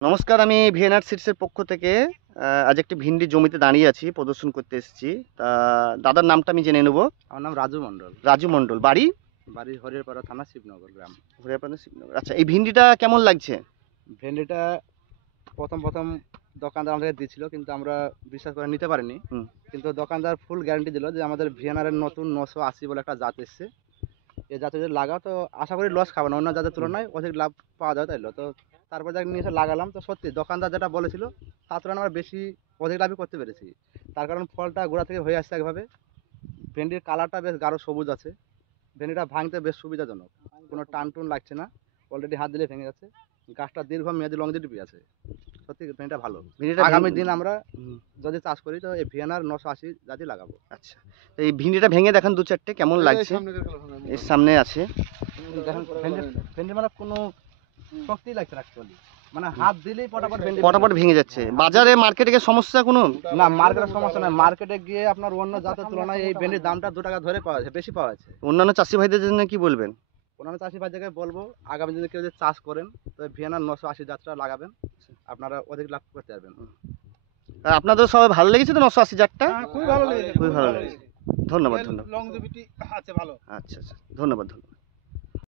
নমস্কার, আমি ভিএনআর সিডসের পক্ষ থেকে আজ একটি ভিন্ডি জমিতে দাঁড়িয়ে আছি, প্রদর্শন করতে এসেছি। তা দাদার নামটা আমি জেনে নেব। আমার নাম রাজু মণ্ডল। রাজু মণ্ডল, বাড়ি? বাড়ি হরিয়ারপাড়া থানা, শিবনগর গ্রাম। হরিয়াপাড়া, শিবনগর। আচ্ছা, এই ভিন্ডিটা কেমন লাগছে? ভেন্ডিটা প্রথম দোকানদার আমাদের দিয়েছিল, কিন্তু আমরা বিশ্বাস করে নিতে পারিনি। কিন্তু দোকানদার ফুল গ্যারান্টি দিল যে আমাদের ভিএনআরের নতুন 980 বলে একটা জাত এসছে, এই জাতে যদি লাগাও তো আশা করি লস খাবে না, অন্য জাতের তুলনায় অধিক লাভ পাওয়া যায়। তাইলো তো তারপর যা নিয়ে এসে লাগালাম, তো সত্যি দোকানদার যেটা বলেছিল তার তুলনায় আমরা বেশি অধিক লাভই করতে পেরেছি। তার কারণ ফলটা গোড়া থেকে হয়ে আসছে একভাবে, ভেন্ডির কালারটা বেশ গাঢ় সবুজ আছে, ভেন্ডিটা ভাঙতে বেশ সুবিধাজনক, কোনো টান টুন লাগছে না, অলরেডি হাত দিলে ভেঙে যাচ্ছে। গাছটা দীর্ঘ মেয়াদি লংজিভিটি আছে, সত্যি ভেন্ডিটা ভালো। আগামী দিন আমরা যদি চাষ করি তো এই ভিএনআর 980 জাতি লাগাবো। আচ্ছা, তো এই ভিন্ডিটা ভেঙে দেখান দু চারটে, কেমন লাগছে? এর সামনে আছে, দেখেন ভেন্ডি মানে কোনো শক্তি লাগছে না অ্যাকচুয়ালি, মানে হাত দিলেই পটাপট ভেঙে যাচ্ছে। বাজারে মার্কেটে গিয়ে সমস্যা কোনো? না, মার্কেটের সমস্যা নাই। মার্কেটে গিয়ে আপনার অন্য জাতের তুলনায় এই ভেন্ডির দামটা 2 টাকা ধরে পাওয়া যাচ্ছে, বেশি পাওয়া যাচ্ছে। অন্যান্য চাষি ভাইদের জন্য কি বলবেন? অন্যান্য চাষি ভাইদেরকে বলবো আগামী দিনে কেউ যদি চাষ করেন তো ভিএনআর 980 জাতটা লাগাবেন, আপনারা অধিক লাভ করতে পারবেন। আর আপনাদের সবাই ভালো লেগেছে তো 980 জাতটা? খুবই ভালো লেগেছে, খুবই ভালো লেগেছে। ধন্যবাদ, ধন্যবাদ। লংজিভিটি আছে ভালো। আচ্ছা, ধন্যবাদ।